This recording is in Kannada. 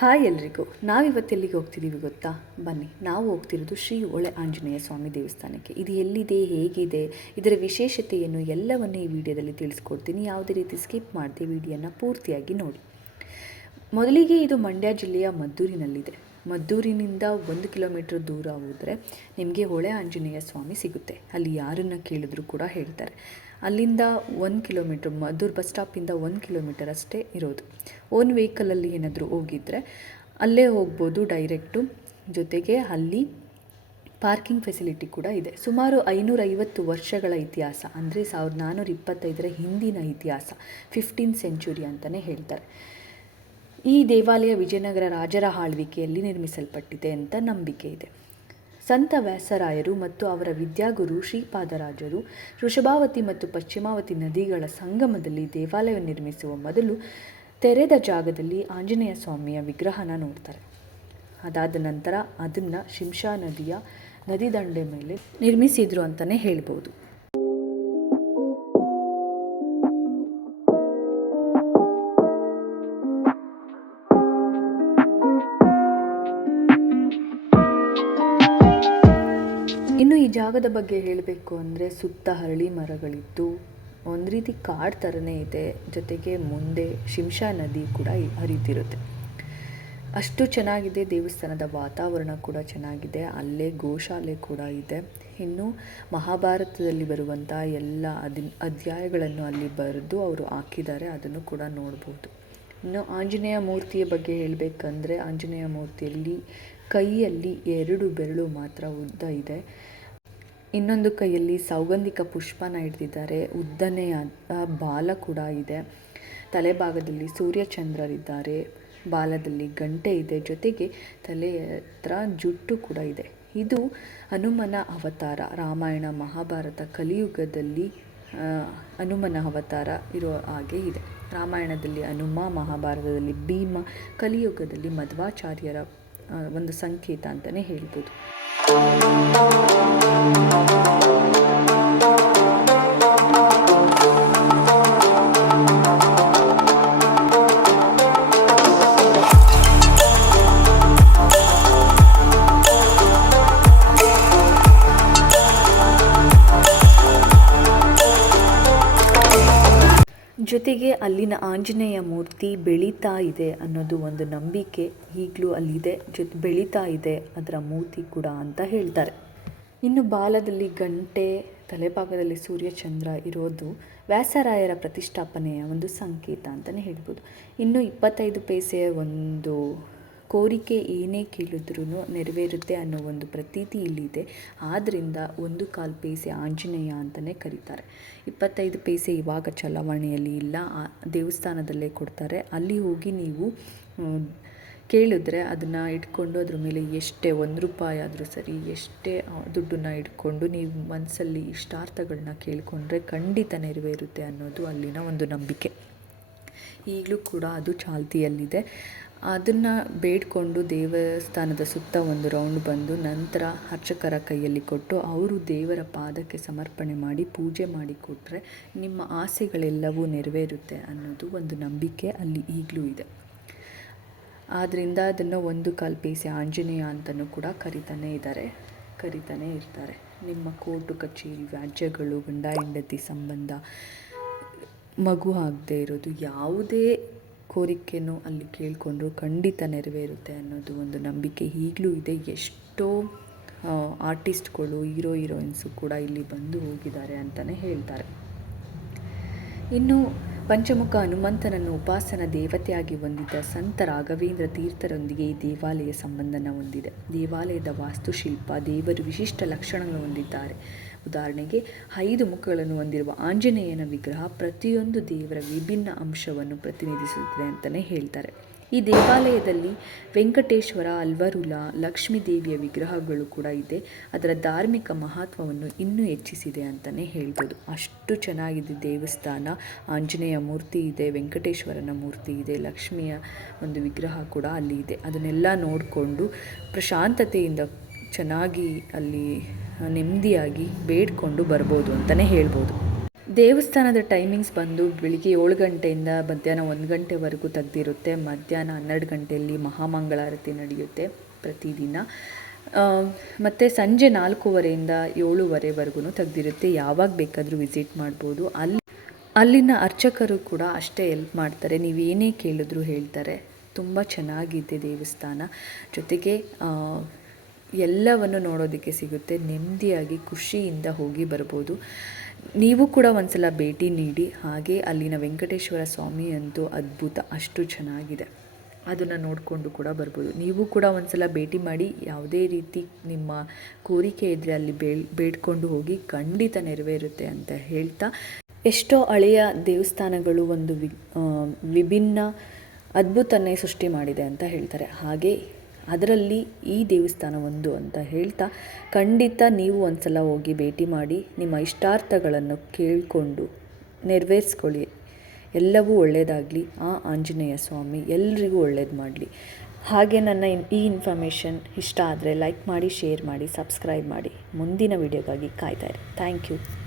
ಹಾಯ್ ಎಲ್ರಿಗೂ. ನಾವಿವತ್ತೆಲ್ಲಿಗೆ ಹೋಗ್ತಿದ್ದೀವಿ ಗೊತ್ತಾ? ಬನ್ನಿ, ನಾವು ಹೋಗ್ತಿರೋದು ಶ್ರೀ ಒಳೆ ಆಂಜನೇಯ ಸ್ವಾಮಿ ದೇವಸ್ಥಾನಕ್ಕೆ. ಇದು ಎಲ್ಲಿದೆ, ಹೇಗಿದೆ, ಇದರ ವಿಶೇಷತೆಯನ್ನು ಎಲ್ಲವನ್ನು ಈ ವಿಡಿಯೋದಲ್ಲಿ ತಿಳಿಸ್ಕೊಡ್ತೀನಿ. ಯಾವುದೇ ರೀತಿ ಸ್ಕಿಪ್ ಮಾಡದೆ ವಿಡಿಯೋನ ಪೂರ್ತಿಯಾಗಿ ನೋಡಿ. ಮೊದಲಿಗೆ ಇದು ಮಂಡ್ಯ ಜಿಲ್ಲೆಯ ಮದ್ದೂರಿನಲ್ಲಿದೆ. ಮದ್ದೂರಿನಿಂದ ಒಂದು ಕಿಲೋಮೀಟ್ರ್ ದೂರ ಹೋದರೆ ನಿಮಗೆ ಹೊಳೆ ಆಂಜನೇಯ ಸ್ವಾಮಿ ಸಿಗುತ್ತೆ. ಅಲ್ಲಿ ಯಾರನ್ನು ಕೇಳಿದ್ರು ಕೂಡ ಹೇಳ್ತಾರೆ. ಅಲ್ಲಿಂದ ಒಂದು ಕಿಲೋಮೀಟ್ರ್, ಮದ್ದೂರು ಬಸ್ ಸ್ಟಾಪಿಂದ ಒಂದು ಕಿಲೋಮೀಟರ್ ಅಷ್ಟೇ ಇರೋದು. ಓನ್ ವೆಹಿಕಲಲ್ಲಿ ಏನಾದರೂ ಹೋಗಿದ್ರೆ ಅಲ್ಲೇ ಹೋಗ್ಬೋದು ಡೈರೆಕ್ಟು. ಜೊತೆಗೆ ಅಲ್ಲಿ ಪಾರ್ಕಿಂಗ್ ಫೆಸಿಲಿಟಿ ಕೂಡ ಇದೆ. ಸುಮಾರು ಐನೂರೈವತ್ತು ವರ್ಷಗಳ ಇತಿಹಾಸ, ಅಂದರೆ ಸಾವಿರದ ನಾನ್ನೂರ ಇಪ್ಪತ್ತೈದರ ಹಿಂದಿನ ಇತಿಹಾಸ, ಫಿಫ್ಟೀನ್ ಸೆಂಚುರಿ ಅಂತಲೇ ಹೇಳ್ತಾರೆ. ಈ ದೇವಾಲಯ ವಿಜಯನಗರ ರಾಜರ ಆಳ್ವಿಕೆಯಲ್ಲಿ ನಿರ್ಮಿಸಲ್ಪಟ್ಟಿದೆ ಅಂತ ನಂಬಿಕೆ ಇದೆ. ಸಂತ ವ್ಯಾಸರಾಯರು ಮತ್ತು ಅವರ ವಿದ್ಯಾಗುರು ಶ್ರೀಪಾದರಾಜರು ವೃಷಭಾವತಿ ಮತ್ತು ಪಶ್ಚಿಮಾವತಿ ನದಿಗಳ ಸಂಗಮದಲ್ಲಿ ದೇವಾಲಯ ನಿರ್ಮಿಸುವ ಮೊದಲು ತೆರೆದ ಜಾಗದಲ್ಲಿ ಆಂಜನೇಯ ಸ್ವಾಮಿಯ ವಿಗ್ರಹನ ನೋಡ್ತಾರೆ. ಅದಾದ ನಂತರ ಅದನ್ನು ಶಿಂಷಾ ನದಿಯ ನದಿ ದಂಡೆ ಮೇಲೆ ನಿರ್ಮಿಸಿದ್ರು ಅಂತಲೇ ಹೇಳ್ಬೋದು. ಇನ್ನು ಈ ಜಾಗದ ಬಗ್ಗೆ ಹೇಳಬೇಕು ಅಂದರೆ ಸುತ್ತ ಹರಳಿ ಮರಗಳಿದ್ದು, ಒಂದು ರೀತಿ ಕಾಡು ಥರನೇ ಇದೆ. ಜೊತೆಗೆ ಮುಂದೆ ಶಿಂಷಾ ನದಿ ಕೂಡ ಹರಿತಿರುತ್ತೆ ಅಷ್ಟು ಚೆನ್ನಾಗಿದೆ, ದೇವಸ್ಥಾನದ ವಾತಾವರಣ ಕೂಡ ಚೆನ್ನಾಗಿದೆ, ಅಲ್ಲೇ ಗೋಶಾಲೆ ಕೂಡ ಇದೆ. ಇನ್ನು ಮಹಾಭಾರತದಲ್ಲಿ ಬರುವಂಥ ಎಲ್ಲ ಅಧ್ಯಾಯಗಳನ್ನು ಅಲ್ಲಿ ಬರೆದು ಅವರು ಹಾಕಿದ್ದಾರೆ, ಅದನ್ನು ಕೂಡ ನೋಡ್ಬೋದು. ಇನ್ನು ಆಂಜನೇಯ ಮೂರ್ತಿಯ ಬಗ್ಗೆ ಹೇಳಬೇಕಂದ್ರೆ, ಆಂಜನೇಯ ಮೂರ್ತಿಯಲ್ಲಿ ಕೈಯಲ್ಲಿ ಎರಡು ಬೆರಳು ಮಾತ್ರ ಉದ್ದ ಇದೆ. ಇನ್ನೊಂದು ಕೈಯಲ್ಲಿ ಸೌಗಂಧಿಕ ಪುಷ್ಪನ ಹಿಡಿದಿದ್ದಾರೆ. ಉದ್ದನೆಯ ಬಾಲ ಕೂಡ ಇದೆ. ತಲೆಭಾಗದಲ್ಲಿ ಸೂರ್ಯಚಂದ್ರರಿದ್ದಾರೆ. ಬಾಲದಲ್ಲಿ ಗಂಟೆ ಇದೆ. ಜೊತೆಗೆ ತಲೆಯ ಹತ್ರ ಜುಟ್ಟು ಕೂಡ ಇದೆ. ಇದು ಹನುಮನ ಅವತಾರ. ರಾಮಾಯಣ, ಮಹಾಭಾರತ, ಕಲಿಯುಗದಲ್ಲಿ ಹನುಮನ ಅವತಾರ ಇರೋ ಹಾಗೆ ಇದೆ. ರಾಮಾಯಣದಲ್ಲಿ ಹನುಮ, ಮಹಾಭಾರತದಲ್ಲಿ ಭೀಮ, ಕಲಿಯುಗದಲ್ಲಿ ಮಧ್ವಾಚಾರ್ಯರ ಒಂದು ಸಂಕೇತ ಅಂತಲೇ ಹೇಳ್ಬೋದು. ಜೊತೆಗೆ ಅಲ್ಲಿನ ಆಂಜನೇಯ ಮೂರ್ತಿ ಬೆಳೀತಾ ಇದೆ ಅನ್ನೋದು ಒಂದು ನಂಬಿಕೆ ಈಗಲೂ ಅಲ್ಲಿದೆ. ಜೊತೆ ಬೆಳೀತಾ ಇದೆ, ಅದರ ಮೂರ್ತಿ ಕೂಡ ಅಂತ ಹೇಳ್ತಾರೆ. ಇನ್ನು ಬಾಲದಲ್ಲಿ ಗಂಟೆ, ತಲೆಭಾಗದಲ್ಲಿ ಸೂರ್ಯಚಂದ್ರ ಇರೋದು ವ್ಯಾಸರಾಯರ ಪ್ರತಿಷ್ಠಾಪನೆಯ ಒಂದು ಸಂಕೇತ ಅಂತಲೇ ಹೇಳ್ಬೋದು. ಇನ್ನು ಇಪ್ಪತ್ತೈದು ಪೇಸೆಯ ಒಂದು ಕೋರಿಕೆ ಏನೇ ಕೇಳಿದ್ರೂ ನೆರವೇರುತ್ತೆ ಅನ್ನೋ ಒಂದು ಪ್ರತೀತಿ ಇಲ್ಲಿದೆ. ಆದ್ದರಿಂದ ಒಂದು ಕಾಲು ಪೈಸೆ ಆಂಜನೇಯ ಅಂತಲೇ ಕರೀತಾರೆ. ಇಪ್ಪತ್ತೈದು ಪೈಸೆ ಇವಾಗ ಚಲಾವಣೆಯಲ್ಲಿ ಇಲ್ಲ. ದೇವಸ್ಥಾನದಲ್ಲೇ ಕೊಡ್ತಾರೆ. ಅಲ್ಲಿ ಹೋಗಿ ನೀವು ಕೇಳಿದ್ರೆ ಅದನ್ನು ಇಟ್ಕೊಂಡು ಅದ್ರ ಮೇಲೆ ಎಷ್ಟೇ ಒಂದು ರೂಪಾಯಿ ಆದರೂ ಸರಿ, ಎಷ್ಟೇ ದುಡ್ಡನ್ನ ಇಟ್ಕೊಂಡು ನೀವು ಮನಸ್ಸಲ್ಲಿ ಇಷ್ಟಾರ್ಥಗಳನ್ನ ಕೇಳಿಕೊಂಡ್ರೆ ಖಂಡಿತ ನೆರವೇರುತ್ತೆ ಅನ್ನೋದು ಅಲ್ಲಿನ ಒಂದು ನಂಬಿಕೆ. ಈಗಲೂ ಕೂಡ ಅದು ಚಾಲ್ತಿಯಲ್ಲಿದೆ. ಅದನ್ನು ಬೇಡಿಕೊಂಡು ದೇವಸ್ಥಾನದ ಸುತ್ತ ಒಂದು ರೌಂಡ್ ಬಂದು ನಂತರ ಅರ್ಚಕರ ಕೈಯಲ್ಲಿ ಕೊಟ್ಟು ಅವರು ದೇವರ ಪಾದಕ್ಕೆ ಸಮರ್ಪಣೆ ಮಾಡಿ ಪೂಜೆ ಮಾಡಿ ಕೊಟ್ಟರೆ ನಿಮ್ಮ ಆಸೆಗಳೆಲ್ಲವೂ ನೆರವೇರುತ್ತೆ ಅನ್ನೋದು ಒಂದು ನಂಬಿಕೆ ಅಲ್ಲಿ ಈಗಲೂ ಇದೆ. ಆದ್ದರಿಂದ ಅದನ್ನು ಒಂದು ಕಾಲು ಪೇಸಿ ಆಂಜನೇಯ ಅಂತಲೂ ಕೂಡ ಕರಿತಾನೇ ಇದ್ದಾರೆ, ಕರಿತಾನೇ ಇರ್ತಾರೆ. ನಿಮ್ಮ ಕೋರ್ಟು ಕಚೇರಿ ವ್ಯಾಜ್ಯಗಳು, ಗಂಡ ಹೆಂಡತಿ ಸಂಬಂಧ ಮಗು ಆಗದೆ ಇರೋದು ಯಾವುದೇ ಕೋರಿಕೆನೂ ಅಲ್ಲಿ ಕೇಳಿಕೊಂಡ್ರು ಖಂಡಿತ ನೆರವೇರುತ್ತೆ ಅನ್ನೋದು ಒಂದು ನಂಬಿಕೆ ಈಗಲೂ ಇದೆ. ಎಷ್ಟೋ ಆರ್ಟಿಸ್ಟ್ಗಳು, ಹೀರೋ, ಹೀರೋಯಿನ್ಸು ಕೂಡ ಇಲ್ಲಿ ಬಂದು ಹೋಗಿದ್ದಾರೆ ಅಂತಲೇ ಹೇಳ್ತಾರೆ. ಇನ್ನು ಪಂಚಮುಖ ಹನುಮಂತನನ್ನು ಉಪಾಸನ ದೇವತೆಯಾಗಿ ಹೊಂದಿದ್ದ ಸಂತ ರಾಘವೇಂದ್ರ ತೀರ್ಥರೊಂದಿಗೆ ಈ ದೇವಾಲಯ ಸಂಬಂಧನ ಹೊಂದಿದೆ. ದೇವಾಲಯದ ವಾಸ್ತುಶಿಲ್ಪ, ದೇವರು ವಿಶಿಷ್ಟ ಲಕ್ಷಣಗಳನ್ನು ಹೊಂದಿದ್ದಾರೆ. ಉದಾಹರಣೆಗೆ ಐದು ಮುಖಗಳನ್ನು ಹೊಂದಿರುವ ಆಂಜನೇಯನ ವಿಗ್ರಹ ಪ್ರತಿಯೊಂದು ದೇವರ ವಿಭಿನ್ನ ಅಂಶವನ್ನು ಪ್ರತಿನಿಧಿಸುತ್ತದೆ ಅಂತಲೇ ಹೇಳ್ತಾರೆ. ಈ ದೇವಾಲಯದಲ್ಲಿ ವೆಂಕಟೇಶ್ವರ, ಅಲ್ವರುಲ ಲಕ್ಷ್ಮೀ ದೇವಿಯ ವಿಗ್ರಹಗಳು ಕೂಡ ಇದೆ. ಅದರ ಧಾರ್ಮಿಕ ಮಹತ್ವವನ್ನು ಇನ್ನೂ ಹೆಚ್ಚಿಸಿದೆ ಅಂತಲೇ ಹೇಳ್ಬೋದು. ಅಷ್ಟು ಚೆನ್ನಾಗಿದೆ ದೇವಸ್ಥಾನ. ಆಂಜನೇಯ ಮೂರ್ತಿ ಇದೆ, ವೆಂಕಟೇಶ್ವರನ ಮೂರ್ತಿ ಇದೆ, ಲಕ್ಷ್ಮಿಯ ಒಂದು ವಿಗ್ರಹ ಕೂಡ ಅಲ್ಲಿ ಇದೆ. ಅದನ್ನೆಲ್ಲ ನೋಡಿಕೊಂಡು ಪ್ರಶಾಂತತೆಯಿಂದ ಚೆನ್ನಾಗಿ ಅಲ್ಲಿ ನೆಮ್ಮದಿಯಾಗಿ ಬೇಡ್ಕೊಂಡು ಬರ್ಬೋದು ಅಂತಲೇ ಹೇಳ್ಬೋದು. ದೇವಸ್ಥಾನದ ಟೈಮಿಂಗ್ಸ್ ಬಂದು ಬೆಳಿಗ್ಗೆ ಏಳು ಗಂಟೆಯಿಂದ ಮಧ್ಯಾಹ್ನ ಒಂದು ಗಂಟೆವರೆಗೂ ತೆಗ್ದಿರುತ್ತೆ. ಮಧ್ಯಾಹ್ನ ಹನ್ನೆರಡು ಗಂಟೆಯಲ್ಲಿ ಮಹಾಮಂಗಳಾರತಿ ನಡೆಯುತ್ತೆ ಪ್ರತಿದಿನ. ಮತ್ತು ಸಂಜೆ ನಾಲ್ಕೂವರೆಯಿಂದ ಏಳುವರೆವರೆಗೂ ತೆಗ್ದಿರುತ್ತೆ. ಯಾವಾಗ ಬೇಕಾದರೂ ವಿಸಿಟ್ ಮಾಡ್ಬೋದು. ಅಲ್ಲಿ, ಅಲ್ಲಿನ ಅರ್ಚಕರು ಕೂಡ ಅಷ್ಟೇ ಎಲ್ಪ್ ಮಾಡ್ತಾರೆ. ನೀವು ಏನೇ ಕೇಳಿದ್ರು ಹೇಳ್ತಾರೆ. ತುಂಬ ಚೆನ್ನಾಗಿದೆ ದೇವಸ್ಥಾನ. ಜೊತೆಗೆ ಎಲ್ಲವನ್ನು ನೋಡೋದಕ್ಕೆ ಸಿಗುತ್ತೆ. ನೆಮ್ಮದಿಯಾಗಿ, ಖುಷಿಯಿಂದ ಹೋಗಿ ಬರ್ಬೋದು. ನೀವು ಕೂಡ ಒಂದ್ಸಲ ಭೇಟಿ ನೀಡಿ. ಹಾಗೆ ಅಲ್ಲಿನ ವೆಂಕಟೇಶ್ವರ ಸ್ವಾಮಿ ಅಂತೂ ಅದ್ಭುತ, ಅಷ್ಟು ಚೆನ್ನಾಗಿದೆ. ಅದನ್ನು ನೋಡಿಕೊಂಡು ಕೂಡ ಬರ್ಬೋದು. ನೀವು ಕೂಡ ಒಂದ್ಸಲ ಭೇಟಿ ಮಾಡಿ. ಯಾವುದೇ ರೀತಿ ನಿಮ್ಮ ಕೋರಿಕೆ ಇದ್ದರೆ ಅಲ್ಲಿ ಬೇಳ್, ಬೇಡ್ಕೊಂಡು ಹೋಗಿ ಖಂಡಿತ ನೆರವೇರುತ್ತೆ ಅಂತ ಹೇಳ್ತಾ. ಎಷ್ಟೋ ಹಳೆಯ ದೇವಸ್ಥಾನಗಳು ಒಂದು ವಿ ವಿಭಿನ್ನ ಅದ್ಭುತನೇ ಸೃಷ್ಟಿ ಮಾಡಿದೆ ಅಂತ ಹೇಳ್ತಾರೆ. ಹಾಗೆ ಅದರಲ್ಲಿ ಈ ದೇವಸ್ಥಾನ ಒಂದು ಅಂತ ಹೇಳ್ತಾ, ಖಂಡಿತ ನೀವು ಒಂದ್ಸಲ ಹೋಗಿ ಭೇಟಿ ಮಾಡಿ ನಿಮ್ಮ ಇಷ್ಟಾರ್ಥಗಳನ್ನು ಕೇಳಿಕೊಂಡು ನೆರವೇರಿಸ್ಕೊಳ್ಳಿ. ಎಲ್ಲವೂ ಒಳ್ಳೆಯದಾಗಲಿ ಆ ಆಂಜನೇಯ ಸ್ವಾಮಿ ಎಲ್ರಿಗೂ ಒಳ್ಳೇದು ಮಾಡಲಿ. ಹಾಗೆ ನನ್ನ ಈ ಇನ್ಫಾರ್ಮೇಷನ್ ಇಷ್ಟ ಆದರೆ ಲೈಕ್ ಮಾಡಿ, ಶೇರ್ ಮಾಡಿ, ಸಬ್ಸ್ಕ್ರೈಬ್ ಮಾಡಿ. ಮುಂದಿನ ವಿಡಿಯೋಗಾಗಿ ಕಾಯ್ತಾ ಇರಿ. Thank you.